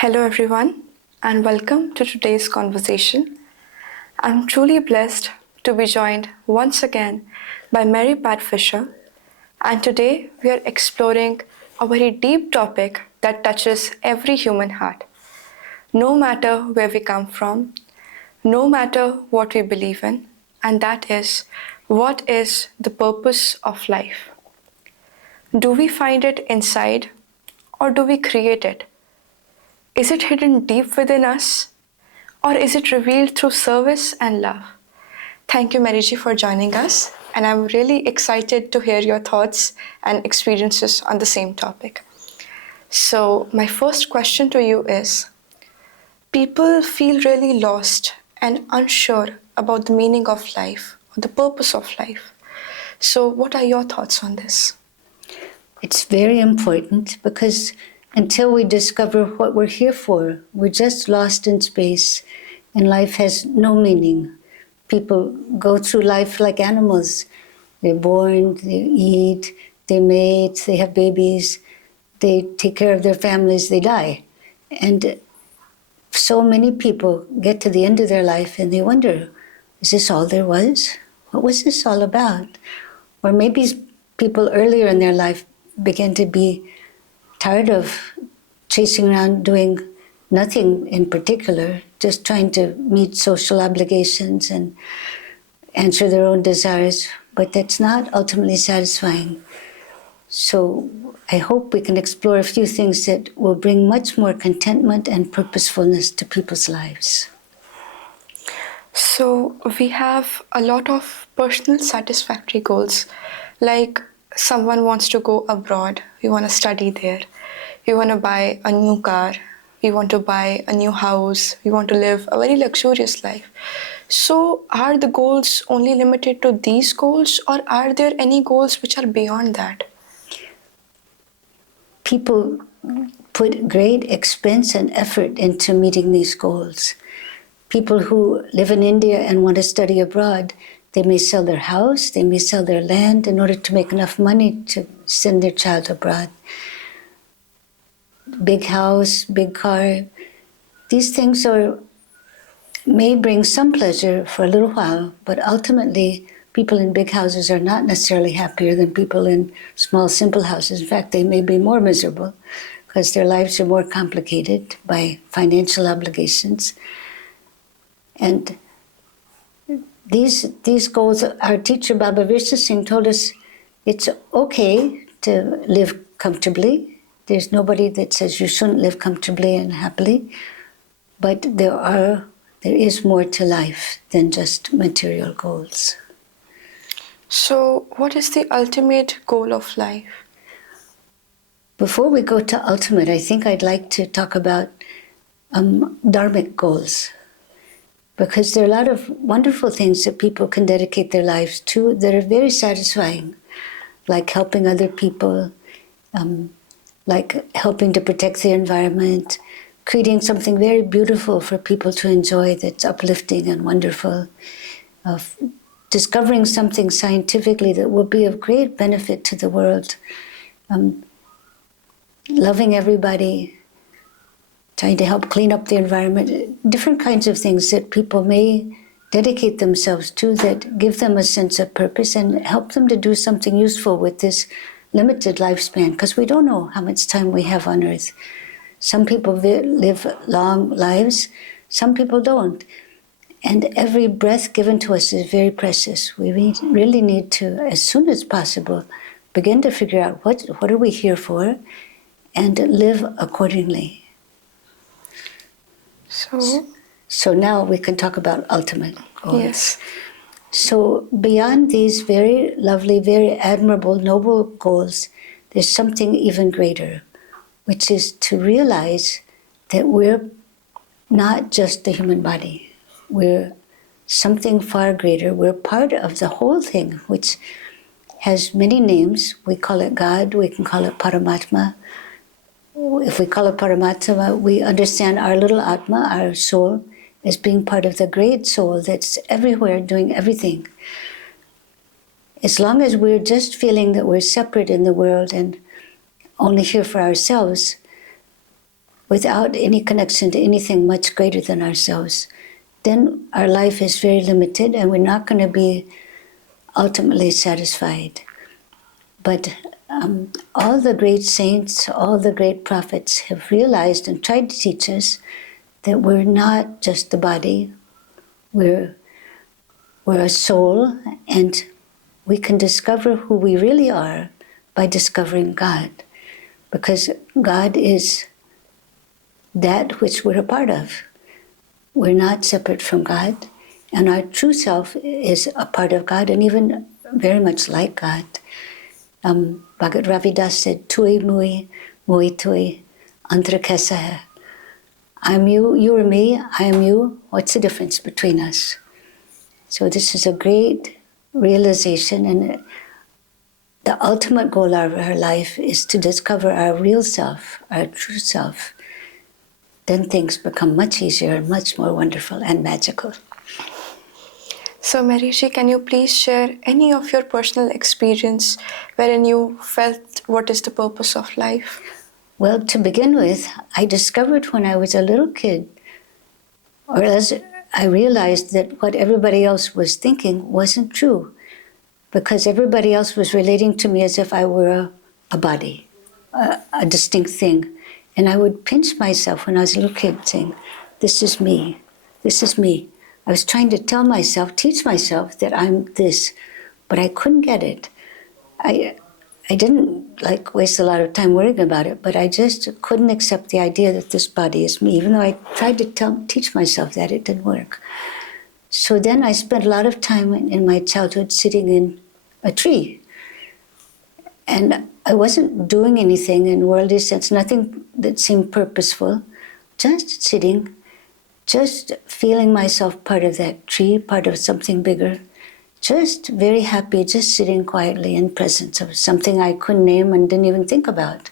Hello, everyone, and welcome to today's conversation. I'm truly blessed to be joined once again by Mary Pat Fisher, and today we are exploring a very deep topic that touches every human heart. No matter where we come from, no matter what we believe in, and that is, what is the purpose of life? Do we find it inside, or do we create it? Is it hidden deep within us, or is it revealed through service and love? Thank you, Mariji, for joining us, and I'm really excited to hear your thoughts and experiences on the same topic. So, my first question to you is, people feel really lost and unsure about the meaning of life, or the purpose of life. So, what are your thoughts on this? It's very important because until we discover what we're here for, we're just lost in space and life has no meaning. People go through life like animals. They're born, they eat, they mate, they have babies, they take care of their families, they die. And so many people get to the end of their life and they wonder, is this all there was? What was this all about? Or maybe people earlier in their life began to be tired of chasing around doing nothing in particular, just trying to meet social obligations and answer their own desires, but that's not ultimately satisfying. So I hope we can explore a few things that will bring much more contentment and purposefulness to people's lives. So we have a lot of personal satisfactory goals, like someone wants to go abroad, we want to study there, we want to buy a new car, we want to buy a new house, we want to live a very luxurious life. So are the goals only limited to these goals, or are there any goals which are beyond that? People put great expense and effort into meeting these goals. People who live in India and want to study abroad, they may sell their house, they may sell their land in order to make enough money to send their child abroad. Big house, big car, these things may bring some pleasure for a little while, but ultimately people in big houses are not necessarily happier than people in small, simple houses. In fact, they may be more miserable because their lives are more complicated by financial obligations. And these goals, our teacher Baba Virsa Singh told us it's okay to live comfortably. There's nobody that says you shouldn't live comfortably and happily, but there is more to life than just material goals. So what is the ultimate goal of life? Before we go to ultimate, I think I'd like to talk about Dharmic goals, because there are a lot of wonderful things that people can dedicate their lives to that are very satisfying, like helping other people, like helping to protect the environment, creating something very beautiful for people to enjoy that's uplifting and wonderful, discovering something scientifically that will be of great benefit to the world, loving everybody, trying to help clean up the environment, different kinds of things that people may dedicate themselves to that give them a sense of purpose and help them to do something useful with this limited lifespan, because we don't know how much time we have on earth. Some people live long lives, some people don't. And every breath given to us is very precious. We really need to, as soon as possible, begin to figure out what are we here for and live accordingly. So now we can talk about ultimate goals. Yes. So beyond these very lovely, very admirable, noble goals, there's something even greater, which is to realize that we're not just the human body. We're something far greater. We're part of the whole thing, which has many names. We call it God, we can call it Paramatma. If we call it Paramatma, we understand our little Atma, our soul, as being part of the great soul that's everywhere doing everything. As long as we're just feeling that we're separate in the world and only here for ourselves, without any connection to anything much greater than ourselves, then our life is very limited and we're not going to be ultimately satisfied. But all the great saints, all the great prophets have realized and tried to teach us that we're not just the body, we're a soul, and we can discover who we really are by discovering God. Because God is that which we're a part of. We're not separate from God, and our true self is a part of God and even very much like God. Bhagat Ravidas said, Tui mui, mui tui, antra kaisa hai. I'm you, you are me, I am you. What's the difference between us? So this is a great realization, and the ultimate goal of our life is to discover our real self, our true self. Then things become much easier and much more wonderful and magical. So Mariji, can you please share any of your personal experience wherein you felt what is the purpose of life? Well, to begin with, I discovered when I was a little kid, or as I realized that what everybody else was thinking wasn't true, because everybody else was relating to me as if I were a body, a distinct thing. And I would pinch myself when I was a little kid saying, this is me, this is me. I was trying to tell myself, teach myself that I'm this, but I couldn't get it. I didn't waste a lot of time worrying about it, but I just couldn't accept the idea that this body is me. Even though I tried to teach myself that, it didn't work. So then I spent a lot of time in my childhood sitting in a tree. And I wasn't doing anything in worldly sense, nothing that seemed purposeful, just sitting, just feeling myself part of that tree, part of something bigger, just very happy, just sitting quietly in presence of something I couldn't name and didn't even think about,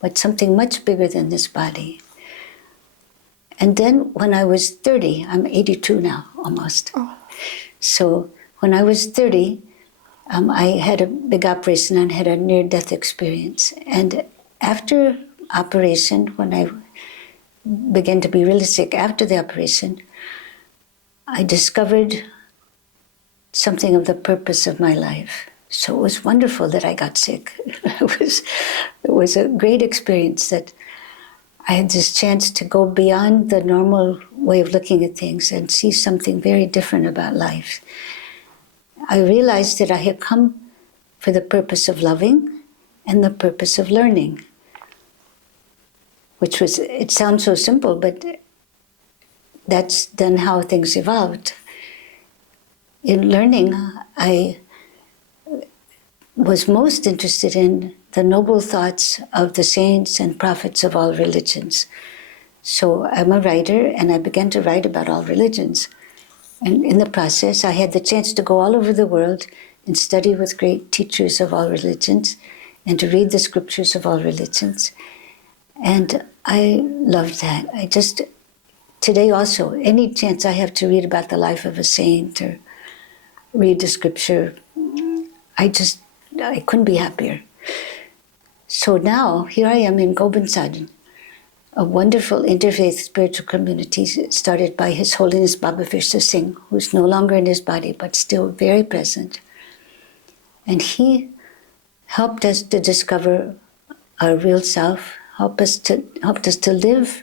but something much bigger than this body. And then when I was 30, I'm 82 now, almost. Oh. So when I was 30, I had a big operation and had a near-death experience. And after operation, when I began to be really sick after the operation, I discovered something of the purpose of my life. So it was wonderful that I got sick. It was a great experience that I had this chance to go beyond the normal way of looking at things and see something very different about life. I realized that I had come for the purpose of loving and the purpose of learning, which was, it sounds so simple, but that's then how things evolved. In learning, I was most interested in the noble thoughts of the saints and prophets of all religions. So I'm a writer, and I began to write about all religions. And in the process, I had the chance to go all over the world and study with great teachers of all religions and to read the scriptures of all religions. And I loved that. Today also, any chance I have to read about the life of a saint or read the scripture, I couldn't be happier. So now, here I am in Gobind Sadan, a wonderful interfaith spiritual community started by His Holiness Baba Virsa Singh, who's no longer in his body, but still very present. And he helped us to discover our real self, helped us to live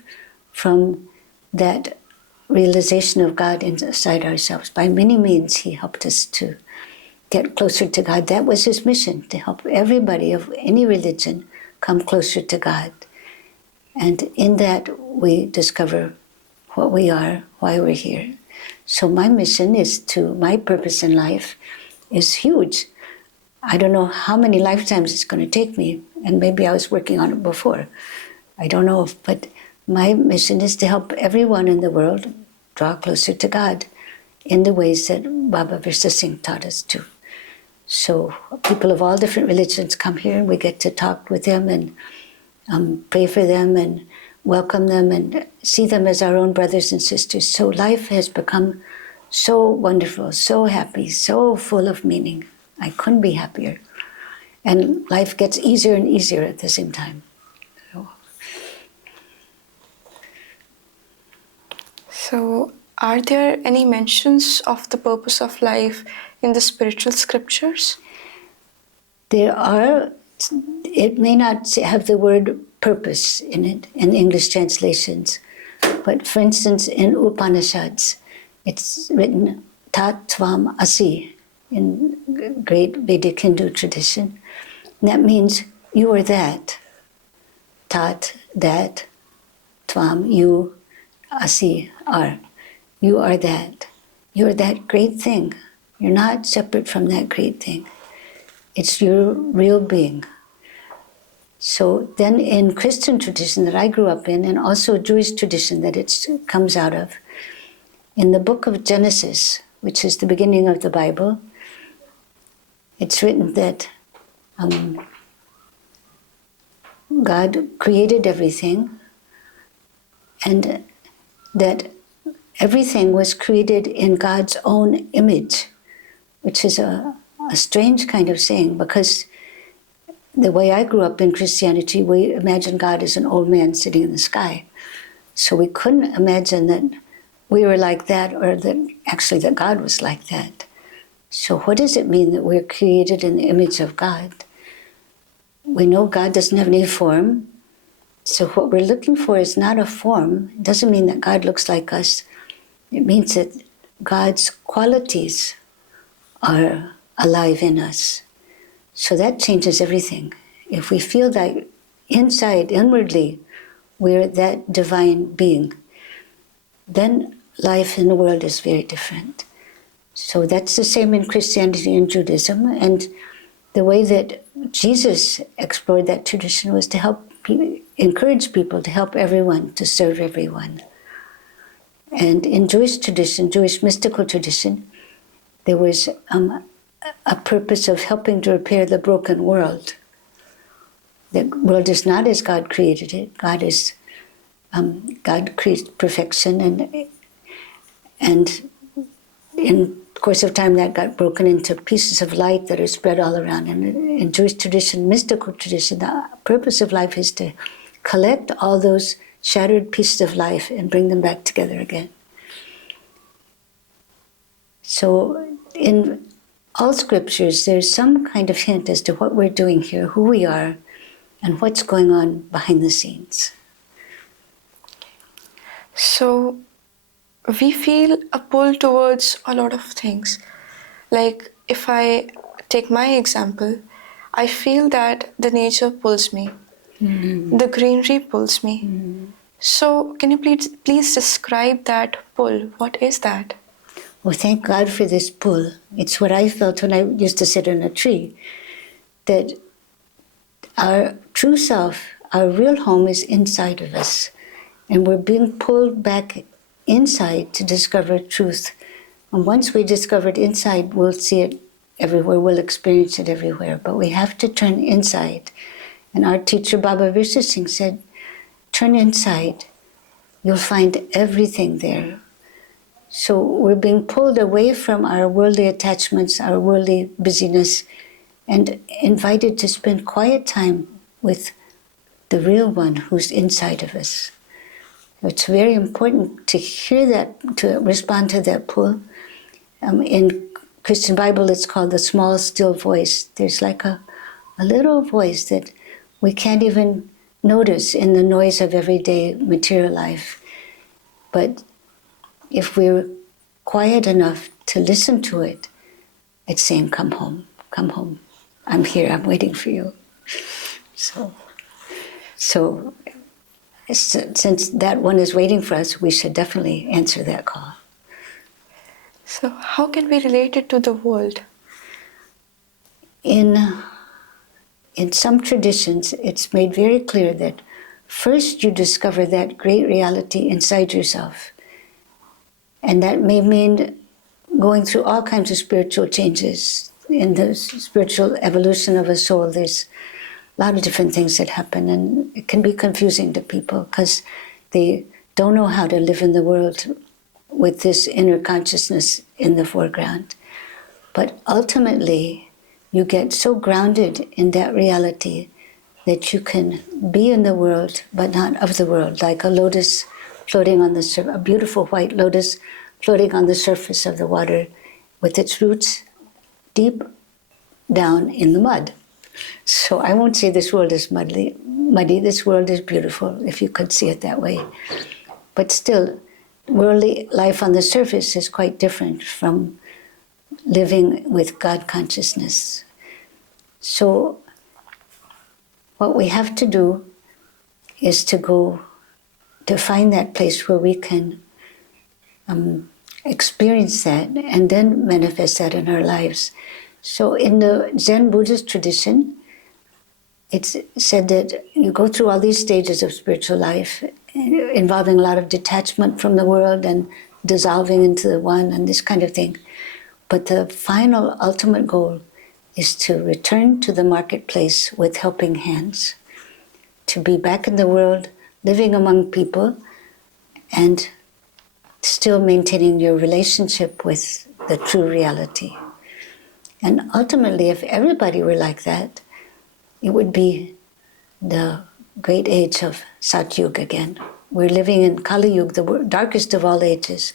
from that realization of God inside ourselves. By many means, he helped us to get closer to God. That was his mission, to help everybody of any religion come closer to God. And in that, we discover what we are, why we're here. So my purpose in life is huge. I don't know how many lifetimes it's going to take me, and maybe I was working on it before. I don't know, but my mission is to help everyone in the world draw closer to God in the ways that Baba Virsa Singh taught us to. So people of all different religions come here, and we get to talk with them and pray for them and welcome them and see them as our own brothers and sisters. So life has become so wonderful, so happy, so full of meaning. I couldn't be happier. And life gets easier and easier at the same time. So. So, are there any mentions of the purpose of life in the spiritual scriptures? There are, it may not have the word purpose in it in English translations, but for instance in Upanishads, it's written Tat Tvam Asi in great Vedic Hindu tradition. And that means you are that. Tat, that, Tvam, you, Asi, are. You are that. You're that great thing. You're not separate from that great thing. It's your real being. So then in Christian tradition that I grew up in, and also Jewish tradition that it comes out of, in the book of Genesis, which is the beginning of the Bible, it's written that God created everything, and that everything was created in God's own image, which is a strange kind of saying, because the way I grew up in Christianity, we imagined God as an old man sitting in the sky. So we couldn't imagine that we were like that, or that actually that God was like that. So what does it mean that we're created in the image of God? We know God doesn't have any form. So what we're looking for is not a form. It doesn't mean that God looks like us. It means that God's qualities are alive in us. So that changes everything. If we feel that inside, inwardly, we're that divine being, then life in the world is very different. So that's the same in Christianity and Judaism. And the way that Jesus explored that tradition was to help people, encourage people to help everyone, to serve everyone. And in Jewish tradition, Jewish mystical tradition, there was a purpose of helping to repair the broken world. The world is not as God created it. God creates perfection, and in the course of time that got broken into pieces of light that are spread all around. And in Jewish tradition, mystical tradition, the purpose of life is to collect all those shattered pieces of life and bring them back together again. So in all scriptures, there's some kind of hint as to what we're doing here, who we are, and what's going on behind the scenes. So, we feel a pull towards a lot of things. Like, if I take my example, I feel that the nature pulls me. Mm-hmm. The greenery pulls me. Mm-hmm. So, can you please describe that pull? What is that? Well, thank God for this pull. It's what I felt when I used to sit in a tree, that our true self, our real home is inside of us. And we're being pulled back inside to discover truth. And once we discover it inside, we'll see it everywhere, we'll experience it everywhere. But we have to turn inside. And our teacher, Baba Virsa Singh, said, turn inside. You'll find everything there. So we're being pulled away from our worldly attachments, our worldly busyness, and invited to spend quiet time with the real one who's inside of us. It's very important to hear that, to respond to that pull. In Christian Bible, it's called the small, still voice. There's like a little voice that we can't even notice in the noise of everyday material life. But if we're quiet enough to listen to it, it's saying, come home, I'm here, I'm waiting for you. So since that one is waiting for us, we should definitely answer that call. So how can we relate it to the world? In some traditions, it's made very clear that first you discover that great reality inside yourself. And that may mean going through all kinds of spiritual changes. In the spiritual evolution of a soul, there's a lot of different things that happen, and it can be confusing to people because they don't know how to live in the world with this inner consciousness in the foreground. But ultimately, you get so grounded in that reality that you can be in the world, but not of the world, like a lotus floating on the a beautiful white lotus floating on the surface of the water with its roots deep down in the mud. So I won't say this world is muddy. This world is beautiful, if you could see it that way. But still, worldly life on the surface is quite different from living with God consciousness. So what we have to do is to go to find that place where we can experience that and then manifest that in our lives. So in the Zen Buddhist tradition, it's said that you go through all these stages of spiritual life involving a lot of detachment from the world and dissolving into the one and this kind of thing. But the final ultimate goal is to return to the marketplace with helping hands, to be back in the world, living among people, and still maintaining your relationship with the true reality. And ultimately, if everybody were like that, it would be the great age of Satyug again. We're living in Kali Yuga, the darkest of all ages,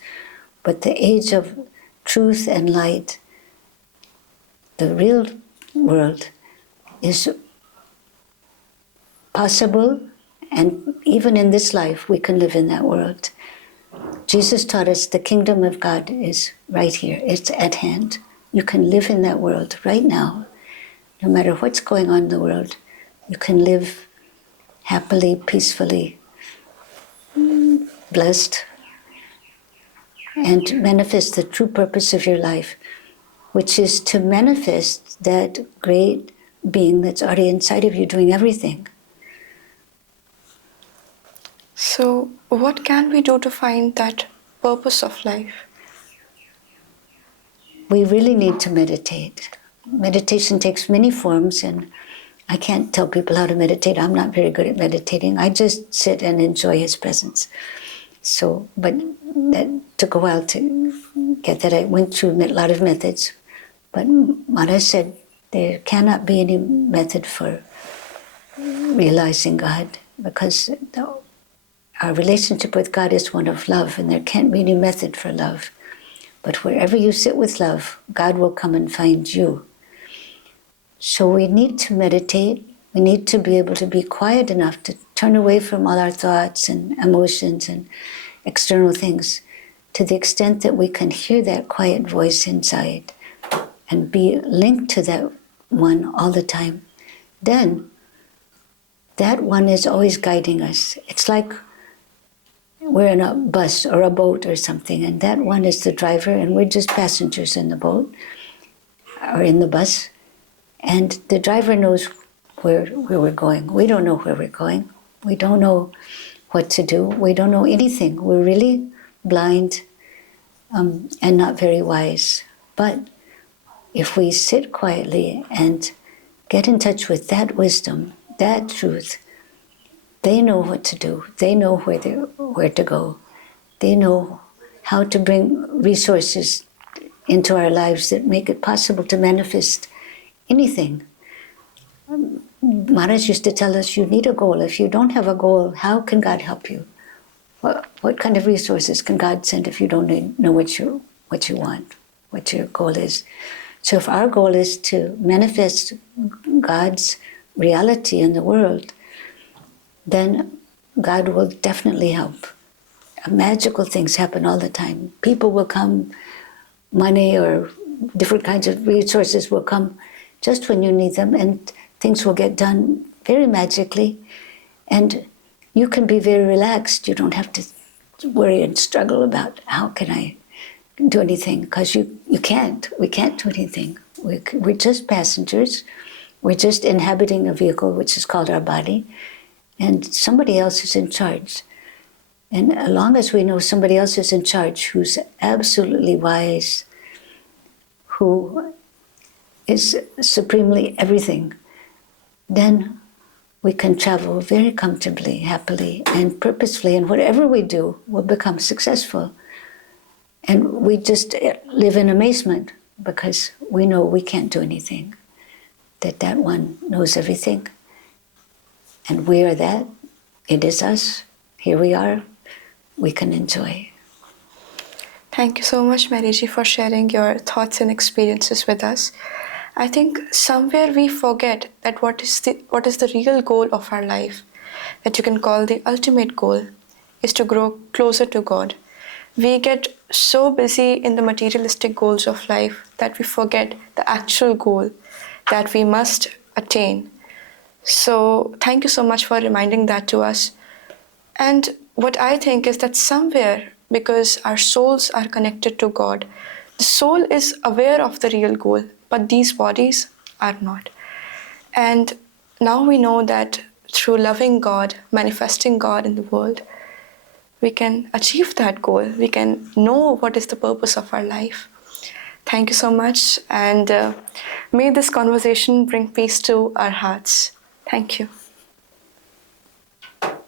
but the age of truth and light, the real world, is possible, and even in this life, we can live in that world. Jesus taught us the kingdom of God is right here. It's at hand. You can live in that world right now. No matter what's going on in the world, you can live happily, peacefully, blessed, and manifest the true purpose of your life, which is to manifest that great being that's already inside of you doing everything. So, what can we do to find that purpose of life? We really need to meditate. Meditation takes many forms, and I can't tell people how to meditate. I'm not very good at meditating. I just sit and enjoy His presence. So, but that took a while to get that. I went through a lot of methods, but Maharaj said there cannot be any method for realizing God, because our relationship with God is one of love, and there can't be any method for love. But wherever you sit with love, God will come and find you. So we need to meditate. We need to be able to be quiet enough to turn away from all our thoughts and emotions and external things, to the extent that we can hear that quiet voice inside and be linked to that one all the time. Then that one is always guiding us. It's like we're in a bus or a boat or something, and that one is the driver, and we're just passengers in the boat or in the bus. And the driver knows where we're going. We don't know where we're going. We don't know what to do. We don't know anything. We're really blind and not very wise. But if we sit quietly and get in touch with that wisdom, that truth, they know what to do. They know where to go. They know how to bring resources into our lives that make it possible to manifest anything. Maharaj used to tell us, you need a goal. If you don't have a goal, how can God help you? What kind of resources can God send if you don't know what you want, what your goal is? So if our goal is to manifest God's reality in the world, then God will definitely help. Magical things happen all the time. People will come, money or different kinds of resources will come just when you need them, and things will get done very magically. And you can be very relaxed. You don't have to worry and struggle about how can I do anything, because you can't. We can't do anything. We're just passengers. We're just inhabiting a vehicle which is called our body, and somebody else is in charge. And as long as we know somebody else is in charge who's absolutely wise, who is supremely everything, then we can travel very comfortably, happily, and purposefully, and whatever we do will become successful. And we just live in amazement because we know we can't do anything, that one knows everything. And we are that. It is us. Here we are. we can enjoy. Thank you so much, Mariji, for sharing your thoughts and experiences with us. I think somewhere we forget that what is the real goal of our life, that you can call the ultimate goal, is to grow closer to God. We get so busy in the materialistic goals of life that we forget the actual goal that we must attain. So thank you so much for reminding that to us. And what I think is that somewhere, because our souls are connected to God, the soul is aware of the real goal, but these bodies are not. And now we know that through loving God, manifesting God in the world, we can achieve that goal. We can know what is the purpose of our life. Thank you so much, and may this conversation bring peace to our hearts. Thank you.